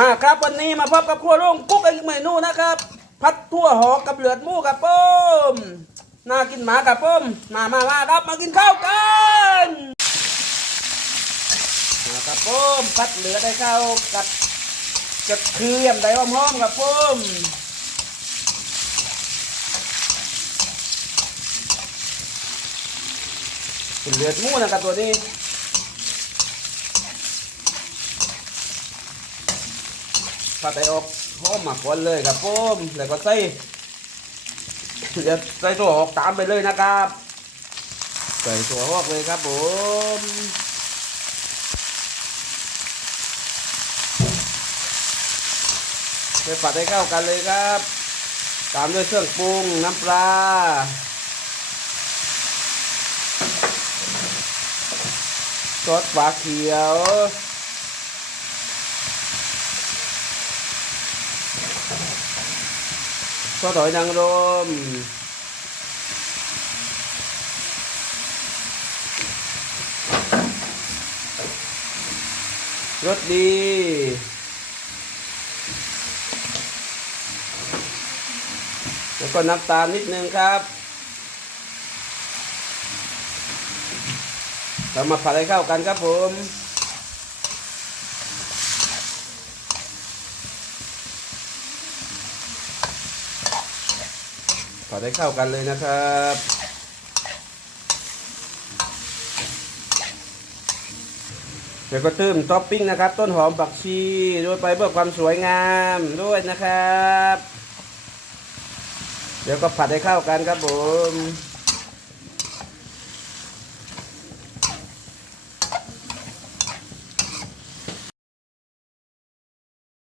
มาครับวันนี้มาพบกับครัวลุงกุ๊กอีกเมนูนะครับ พัดทั่วหอกกับเหลือดหมูกับป้มน่ากินหมากับป้มมามามาครับมากินข้าวกันมากับป้มพัดเหลือได้ข้าวกับกระเทียมได้หอมๆกับป้มเป็นเลือดหมูนะครับตัวนี้ ผัดไอออกหอมมาก่อนเลยครับผมแล้วก็ใส่เดี๋ยวใส่ตัวออกตามไปเลยนะครับ ใส่ตัวออกเลยครับผมไปผัดให้เข้ากันเลยครับ ตามด้วยเครื่องปรุงน้ำปลาซอสฝาเขียว ซอสหอยนางรมรสดี แล้วก็น้ำตาลนิดนึงครับ เรามาผัดให้เข้ากันครับผม ผัดให้เข้ากันเลยนะครับเดี๋ยวก็เติมท็อปปิ้งนะครับ ต้นหอมผักชีด้วยไปเพื่อความสวยงามด้วยนะครับ เดี๋ยวก็ผัดให้เข้ากันครับผม